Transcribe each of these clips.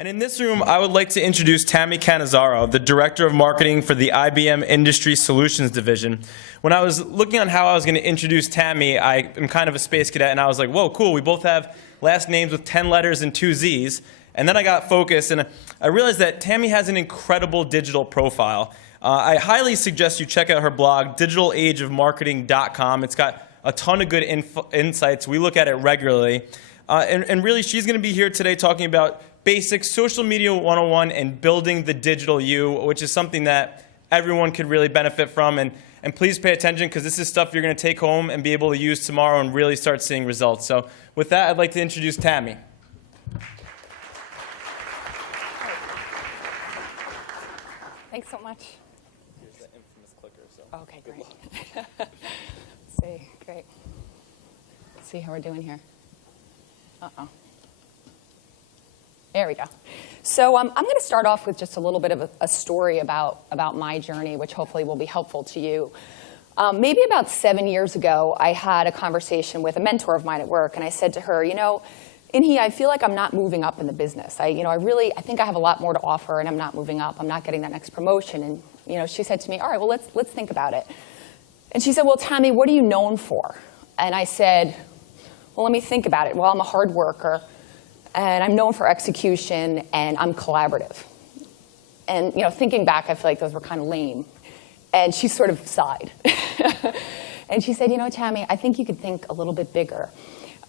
And in this room, I would like to introduce Tami Cannizzaro, the Director of Marketing for the IBM Industry Solutions Division. When I was looking on how I was going to introduce Tami, I am kind of a space cadet, and I was like, whoa, cool, we both have last names with 10 letters and 2 Z's. And then I got focused, and I realized that Tami has an incredible digital profile. I highly suggest you check out her blog, digitalageofmarketing.com. It's got a ton of good insights. We look at it regularly. And really, she's going to be here today talking about basic social media 101 and building the digital you, which is something that everyone could really benefit from. And please pay attention, because this is stuff you're going to take home and be able to use tomorrow and really start seeing results. So with that, I'd like to introduce Tami. Thanks so much. Here's the infamous clicker. So okay, great. Let's see, great. Let's see how we're doing here. Uh-oh. There we go. So I'm going to start off with just a little bit of a story about my journey, which hopefully will be helpful to you. Maybe about 7 years ago, I had a conversation with a mentor of mine at work, and I said to her, Inhi, I feel like I'm not moving up in the business. I think I have a lot more to offer, and I'm not moving up. I'm not getting that next promotion. And she said to me, all right, well, let's think about it. And she said, well, Tami, what are you known for? And I said, well, let me think about it. Well, I'm a hard worker, and I'm known for execution, and I'm collaborative. And thinking back, I feel like those were kind of lame. And she sort of sighed. And she said, Tami, I think you could think a little bit bigger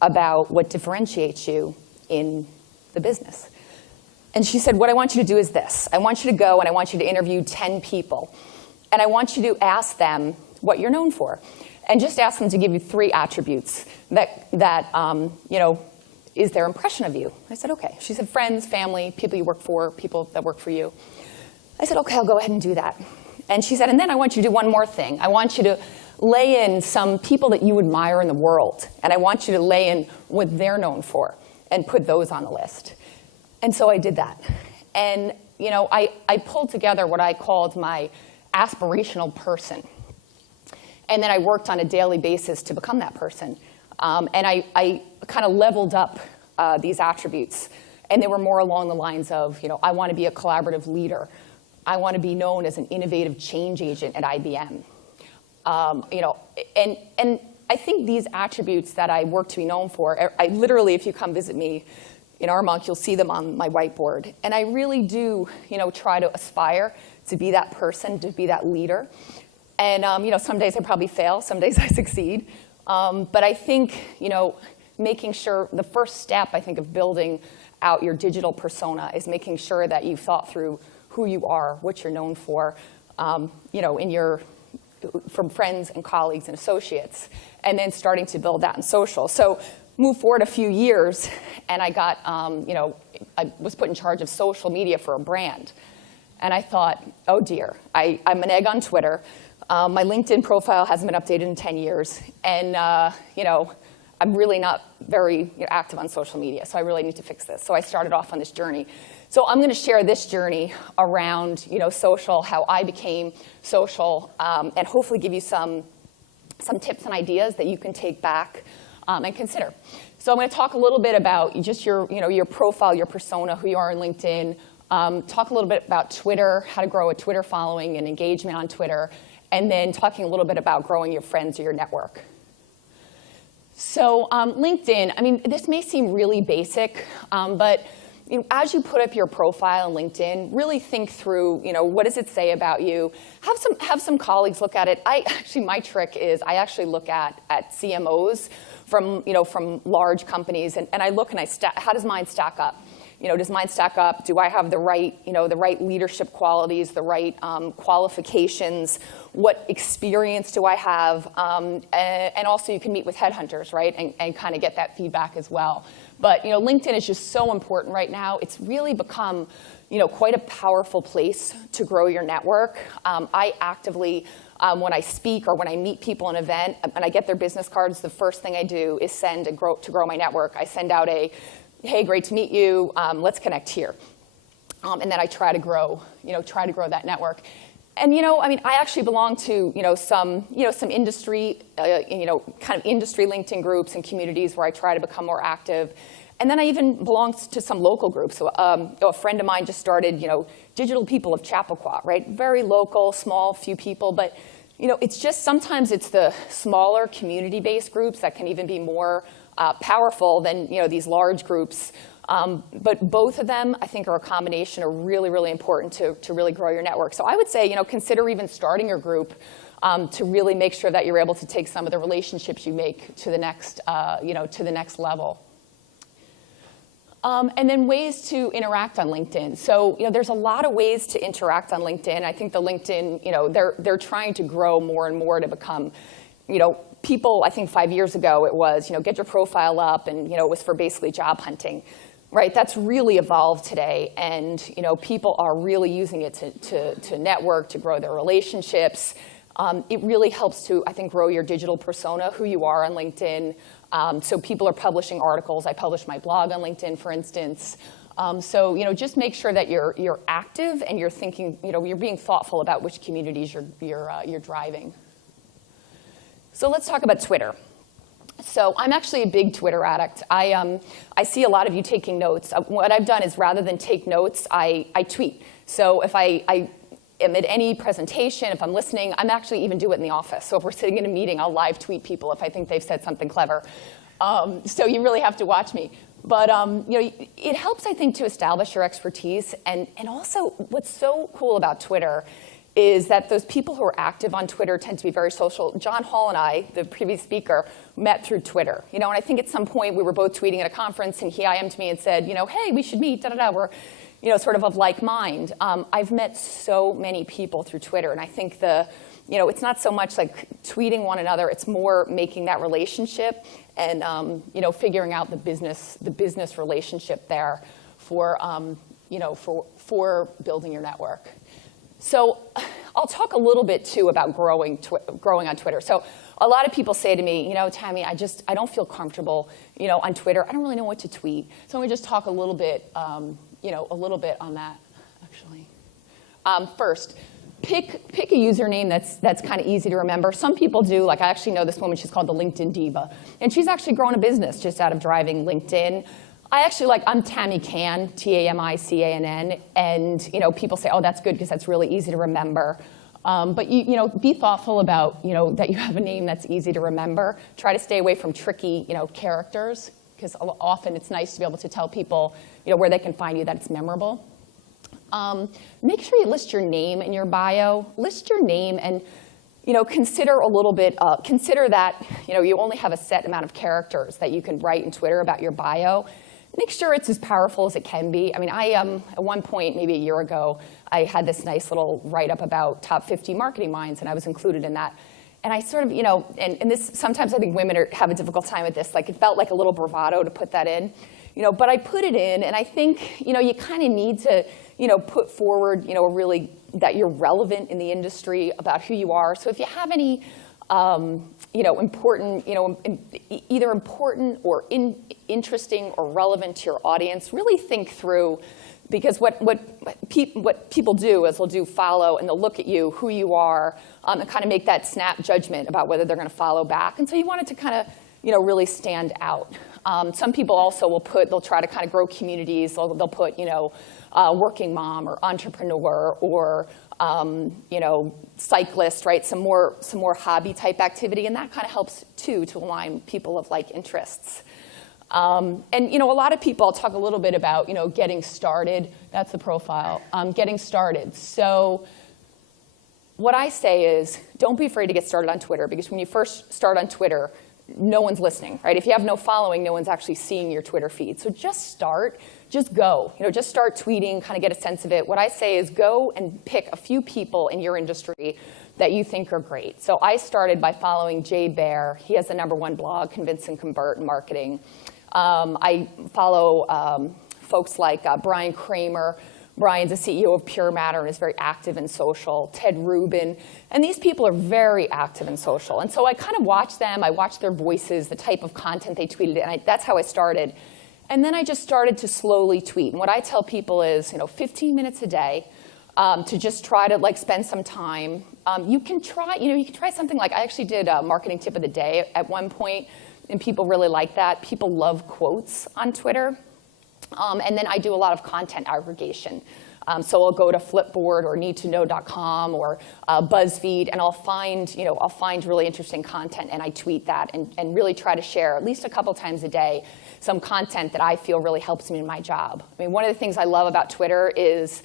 about what differentiates you in the business. And she said, what I want you to do is this. I want you to go and I want you to interview 10 people. And I want you to ask them what you're known for. And just ask them to give you 3 attributes that is their impression of you. I said, okay. She said, friends, family, people you work for, people that work for you. I said, okay, I'll go ahead and do that. And she said, and then I want you to do one more thing. I want you to lay in some people that you admire in the world. And I want you to lay in what they're known for and put those on the list. And so I did that. And I pulled together what I called my aspirational person. And then I worked on a daily basis to become that person. And I kind of leveled up these attributes. And they were more along the lines of, I want to be a collaborative leader. I want to be known as an innovative change agent at IBM. And I think these attributes that I work to be known for, I literally, if you come visit me in Armonk, you'll see them on my whiteboard. And I really do, try to aspire to be that person, to be that leader. And, some days I probably fail, some days I succeed. But I think, making sure the first step, I think, of building out your digital persona is making sure that you've thought through who you are, what you're known for, from friends and colleagues and associates, and then starting to build that in social. So move forward a few years, and I got, I was put in charge of social media for a brand. And I thought, oh dear, I'm an egg on Twitter. My LinkedIn profile hasn't been updated in 10 years. And I'm really not very active on social media, so I really need to fix this. So I started off on this journey. So I'm going to share this journey around social, how I became social, and hopefully give you some tips and ideas that you can take back and consider. So I'm going to talk a little bit about just your profile, your persona, who you are on LinkedIn. Talk a little bit about Twitter, how to grow a Twitter following and engagement on Twitter, and then talking a little bit about growing your friends or your network. So LinkedIn, this may seem really basic, but as you put up your profile on LinkedIn, really think through, what does it say about you? Have some colleagues look at it. My trick is I actually look at CMOs from large companies, and I look and how does mine stack up? Does mine stack up? Do I have the right leadership qualities, the right qualifications? What experience do I have? And also you can meet with headhunters, right, and kind of get that feedback as well. But LinkedIn is just so important right now. It's really become quite a powerful place to grow your network. I actively, when I speak or when I meet people in an event and I get their business cards, the first thing I do is send to grow my network. I send out a, hey, great to meet you. Let's connect here. And then I try to grow that network. And I actually belong to some industry kind of industry LinkedIn groups and communities where I try to become more active. And then I even belong to some local groups. So, a friend of mine just started, Digital People of Chappaqua, right? Very local, small, few people, but it's just sometimes it's the smaller community-based groups that can even be more powerful than these large groups. But both of them, I think, are a combination, are really, really important to really grow your network. So I would say, consider even starting your group to really make sure that you're able to take some of the relationships you make to the next, to the next level. And then ways to interact on LinkedIn. So there's a lot of ways to interact on LinkedIn. I think the LinkedIn, they're trying to grow more and more to become, people. I think 5 years ago it was, get your profile up, and it was for basically job hunting, right? That's really evolved today, and people are really using it to network, to grow their relationships. It really helps to, I think, grow your digital persona, who you are on LinkedIn. So people are publishing articles. I publish my blog on LinkedIn, for instance. So just make sure that you're active and you're thinking, you're being thoughtful about which communities you're driving. So let's talk about Twitter. So I'm actually a big Twitter addict. I see a lot of you taking notes. What I've done is, rather than take notes, I tweet. So if I am at any presentation, if I'm listening, I'm actually even do it in the office. So if we're sitting in a meeting, I'll live tweet people if I think they've said something clever. So you really have to watch me. But it helps, I think, to establish your expertise. And also, what's so cool about Twitter is that those people who are active on Twitter tend to be very social. John Hall and I, the previous speaker, met through Twitter. And I think at some point we were both tweeting at a conference, and he IM'd me and said, hey, we should meet, da-da-da. We're sort of like mind. I've met so many people through Twitter, and I think it's not so much like tweeting one another, it's more making that relationship and figuring out the business relationship there for building your network. So I'll talk a little bit too about growing on Twitter. So a lot of people say to me, Tami, I don't feel comfortable, on Twitter. I don't really know what to tweet. So I'm gonna just talk a little bit on that, actually. First, pick a username that's kind of easy to remember. Some people do, like I actually know this woman, she's called the LinkedIn Diva. And she's actually grown a business just out of driving LinkedIn. I'm Tami Cann, Tamicann, and people say, oh, that's good because that's really easy to remember. But be thoughtful about that you have a name that's easy to remember. Try to stay away from tricky characters, because often it's nice to be able to tell people where they can find you that it's memorable. Make sure you list your name in your bio. List your name and consider a little bit. Consider that you only have a set amount of characters that you can write in Twitter about your bio. Make sure it's as powerful as it can be. I mean, at one point, maybe a year ago, I had this nice little write-up about top 50 marketing minds, and I was included in that. And I sort of, and this, sometimes I think women have a difficult time with this. Like, it felt like a little bravado to put that in. But I put it in, and I think, you kind of need to, put forward, really that you're relevant in the industry, about who you are. So if you have any, important, either important or interesting or relevant to your audience, really think through, because what people do is they'll follow, and they'll look at you, who you are, and kind of make that snap judgment about whether they're going to follow back. And so you want it to kind of, really stand out. Some people also they'll try to kind of grow communities. They'll put, working mom or entrepreneur or, cyclist, right? Some more hobby type activity, and that kind of helps too to align people of like interests. And a lot of people, I'll talk a little bit about, getting started. That's the profile. Getting started. So what I say is, don't be afraid to get started on Twitter, because when you first start on Twitter, no one's listening, right? If you have no following, no one's actually seeing your Twitter feed. So just start, just go. Just start tweeting, kind of get a sense of it. What I say is go and pick a few people in your industry that you think are great. So I started by following Jay Baer. He has the #1 blog, Convince and Convert in Marketing. I follow folks like Brian Kramer. Brian's the CEO of Pure Matter and is very active in social. Ted Rubin. And these people are very active in social. And so I kind of watch them. I watch their voices, the type of content they tweeted. And that's how I started. And then I just started to slowly tweet. And what I tell people is, 15 minutes a day to just try to spend some time. You can try something like, I actually did a marketing tip of the day at one point. and people really like that. People love quotes on Twitter. And then I do a lot of content aggregation. So I'll go to Flipboard or needtoknow.com or BuzzFeed, and I'll find really interesting content, and I tweet that and really try to share at least a couple times a day some content that I feel really helps me in my job. I mean, one of the things I love about Twitter is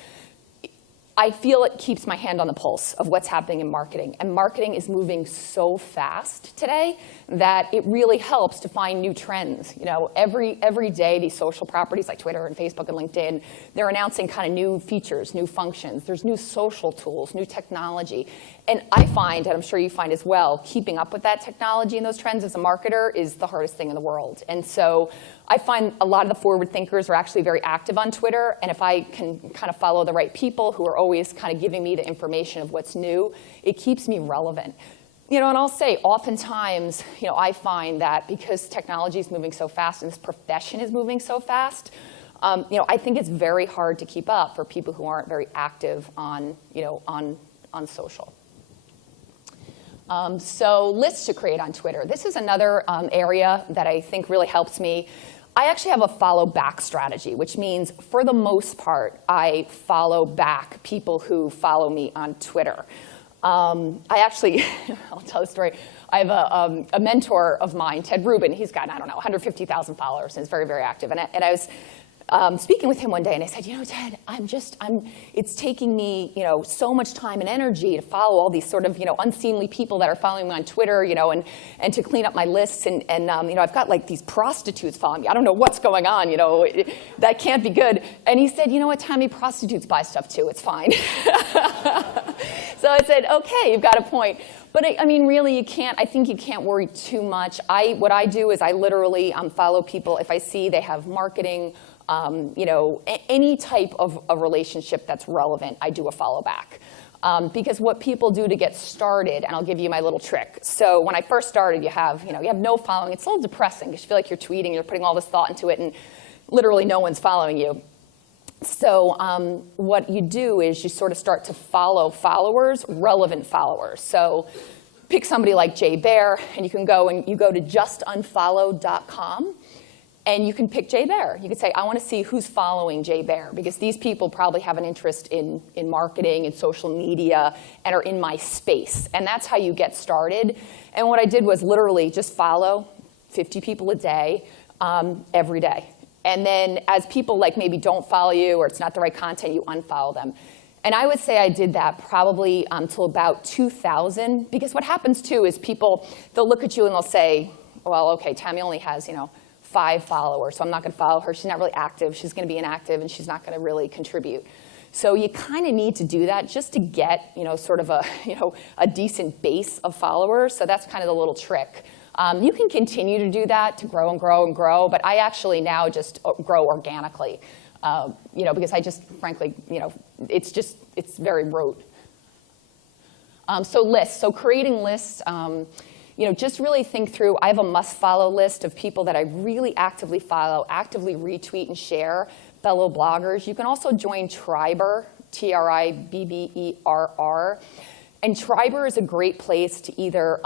I feel it keeps my hand on the pulse of what's happening in marketing. And marketing is moving so fast today that it really helps to find new trends. You know, every day, these social properties like Twitter and Facebook and LinkedIn, they're announcing kind of new features, new functions. There's new social tools, new technology. And I find, and I'm sure you find as well, keeping up with that technology and those trends as a marketer is the hardest thing in the world. And so I find a lot of the forward thinkers are actually very active on Twitter. And if I can kind of follow the right people who are always kind of giving me the information of what's new, it keeps me relevant. You know, and I'll say, oftentimes, you know, I find that because technology is moving so fast and this profession is moving so fast, you know, I think it's very hard to keep up for people who aren't very active on, you know, on social. So lists to create on Twitter. This is another area that I think really helps me. I actually have a follow back strategy, which means for the most part, I follow back people who follow me on Twitter. I actually, I'll tell the story. I have a mentor of mine, Ted Rubin. He's got, I don't know, 150,000 followers and is very, very active. And I was speaking with him one day, and I said, you know, Ted, it's taking me, you know, so much time and energy to follow all these sort of, you know, unseemly people that are following me on Twitter, you know, and to clean up my lists, and you know, I've got like these prostitutes following me. I don't know what's going on, you know, that can't be good. And he said, you know what, Tami, prostitutes buy stuff too. It's fine. So I said, okay, you've got a point. But I mean, really, I think you can't worry too much. What I do is I literally follow people if I see they have marketing, you know, any type of a relationship that's relevant, I do a follow back. Because what people do to get started, and I'll give you my little trick. So when I first started, you have no following. It's a little depressing because you feel like you're tweeting, you're putting all this thought into it, and literally no one's following you. So what you do is you sort of start to follow followers, relevant followers. So pick somebody like Jay Bear, and you can go to justunfollow.com. And you can pick Jay Bear. You could say, I want to see who's following Jay Bear, because these people probably have an interest in marketing and social media and are in my space. And that's how you get started. And what I did was literally just follow 50 people a day, every day. And then as people like maybe don't follow you or it's not the right content, you unfollow them. And I would say I did that probably until about 2000, because what happens too is people, they'll look at you and they'll say, well, okay, Tami only has, 5 followers, so I'm not going to follow her. She's not really active. She's going to be inactive, and she's not going to really contribute. So you kind of need to do that just to get, sort of a decent base of followers. So that's kind of the little trick. You can continue to do that to grow and grow and grow, but I actually now just grow organically, because I just, frankly, it's very rote. So lists. So creating lists. Just really think through. I have a must-follow list of people that I really actively follow, actively retweet and share, fellow bloggers. You can also join Triber, Tribberr. And Triber is a great place to either,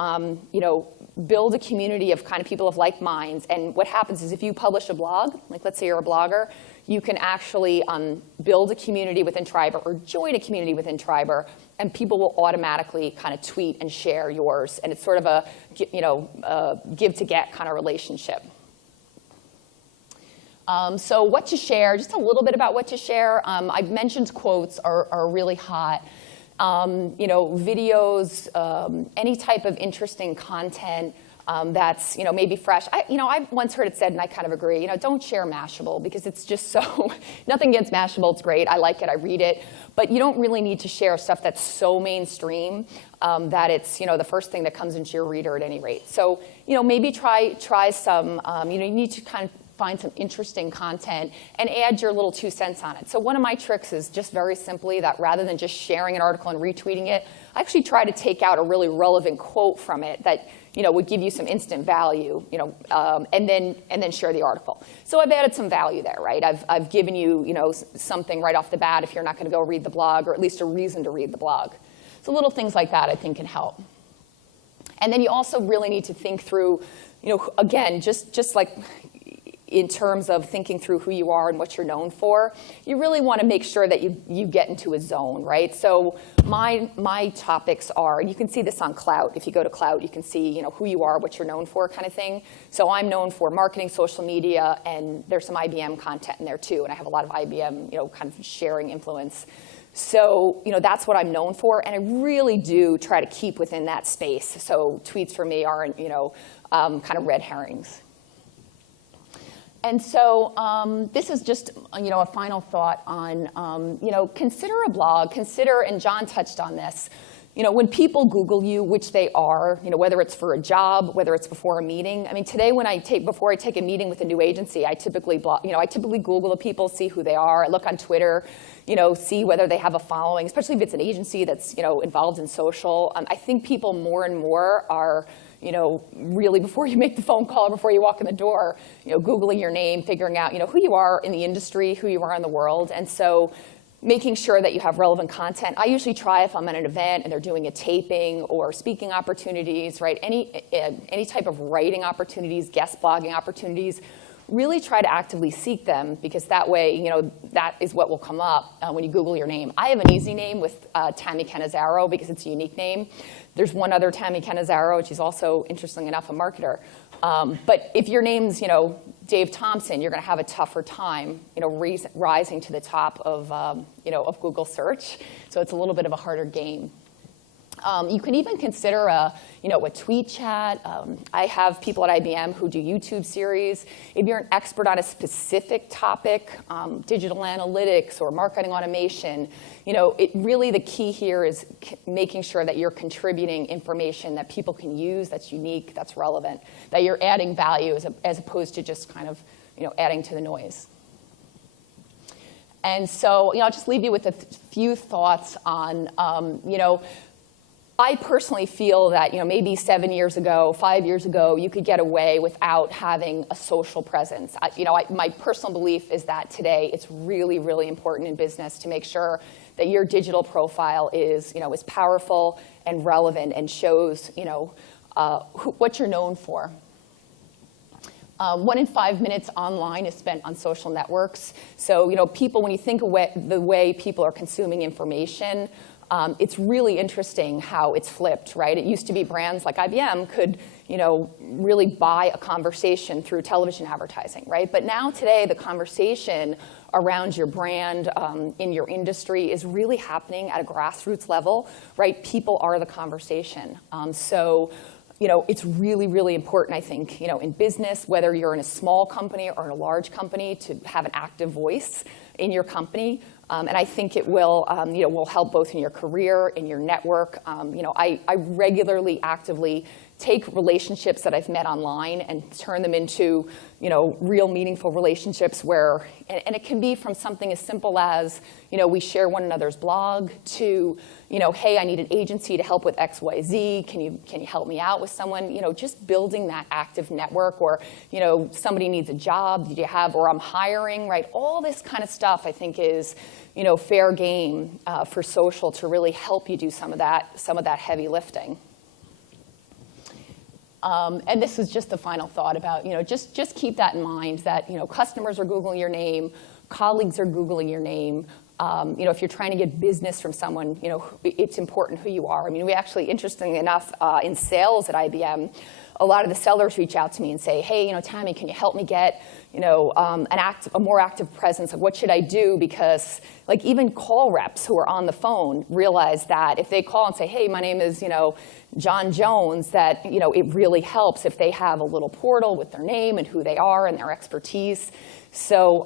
build a community of kind of people of like minds. And what happens is if you publish a blog, like let's say you're a blogger, you can actually build a community within Triber or join a community within Triber, and people will automatically kind of tweet and share yours. And it's sort of a, give to get kind of relationship. So what to share, just a little bit about what to share. I've mentioned quotes are really hot. Videos, any type of interesting content that's maybe fresh. I once heard it said, and I kind of agree. Don't share Mashable because it's just so. Nothing against Mashable, it's great. I like it. I read it, but you don't really need to share stuff that's so mainstream that it's the first thing that comes into your reader at any rate. So maybe try some. You need to kind of find some interesting content and add your little 2 cents on it. So one of my tricks is just very simply that rather than just sharing an article and retweeting it, I actually try to take out a really relevant quote from it that would give you some instant value, and then share the article. So I've added some value there, right? I've given you, something right off the bat if you're not going to go read the blog, or at least a reason to read the blog. So little things like that I think can help. And then you also really need to think through again, just like in terms of thinking through who you are and what you're known for, you really want to make sure that you get into a zone, right? So my topics are, and you can see this on Clout. If you go to Clout, you can see who you are, what you're known for, kind of thing. So I'm known for marketing, social media, and there's some IBM content in there too. And I have a lot of IBM, kind of sharing influence. So that's what I'm known for, and I really do try to keep within that space. So tweets for me aren't kind of red herrings. And so this is just a final thought on consider a blog. Consider, and John touched on this. When people Google you, which they are, whether it's for a job, whether it's before a meeting. I mean, today before I take a meeting with a new agency, I typically Google the people, see who they are. I look on Twitter, see whether they have a following, especially if it's an agency that's involved in social. I think people more and more are really before you make the phone call or before you walk in the door, Googling your name, figuring out, who you are in the industry, who you are in the world. And so making sure that you have relevant content. I usually try, if I'm at an event and they're doing a taping or speaking opportunities, right, any type of writing opportunities, guest blogging opportunities, really try to actively seek them, because that way, that is what will come up when you Google your name. I have an easy name with Tami Cannizzaro because it's a unique name. There's one other Tami Cannizzaro, and she's also, interestingly enough, a marketer. But if your name's, Dave Thompson, you're going to have a tougher time, rising to the top of Google search. So it's a little bit of a harder game. You can even consider a tweet chat. I have people at IBM who do YouTube series. If you're an expert on a specific topic, digital analytics or marketing automation, really the key here is making sure that you're contributing information that people can use, that's unique, that's relevant, that you're adding value as opposed to just kind of adding to the noise. And so I'll just leave you with a few thoughts on I personally feel that maybe 7 years ago, 5 years ago, you could get away without having a social presence. My personal belief is that today it's really, really important in business to make sure that your digital profile is powerful and relevant and shows what you're known for. 1 in 5 minutes online is spent on social networks. So people, when you think of the way people are consuming information, it's really interesting how it's flipped, right? It used to be brands like IBM could, really buy a conversation through television advertising, right? But now today, the conversation around your brand in your industry is really happening at a grassroots level, right? People are the conversation. It's really, really important, I think, in business, whether you're in a small company or in a large company, to have an active voice in your company. And I think it will help both in your career, in your network. I regularly, actively take relationships that I've met online and turn them into, real meaningful relationships where, and it can be from something as simple as, we share one another's blog to, hey, I need an agency to help with X, Y, Z. Can you help me out with someone? Just building that active network, or, somebody needs a job. Did you have, or I'm hiring, right? All this kind of stuff, I think, is, fair game for social to really help you do some of that heavy lifting. And this is just the final thought about, just keep that in mind, that, customers are Googling your name, colleagues are Googling your name. If you're trying to get business from someone, it's important who you are. I mean, we actually, interestingly enough, in sales at IBM, a lot of the sellers reach out to me and say, hey, Tami, can you help me get, a more active presence? Like, what should I do? Because, like, even call reps who are on the phone realize that if they call and say, hey, my name is, John Jones, that, it really helps if they have a little portal with their name and who they are and their expertise. So,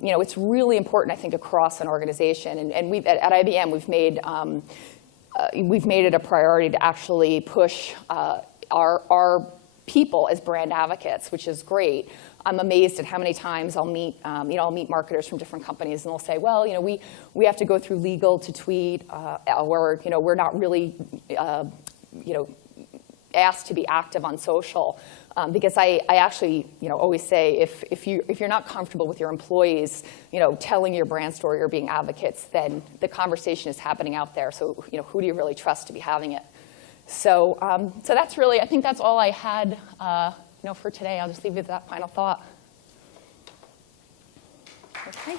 it's really important, I think, across an organization. And we've, at IBM, we've made it a priority to actually push our people as brand advocates, which is great. I'm amazed at how many times I'll meet marketers from different companies, and they'll say, well, we have to go through legal to tweet, or, we're not really, asked to be active on social. Because I actually, always say, if you're not comfortable with your employees, telling your brand story or being advocates, then the conversation is happening out there. So, who do you really trust to be having it? So, so that's really, I think that's all I had for today, I'll just leave you with that final thought. Okay.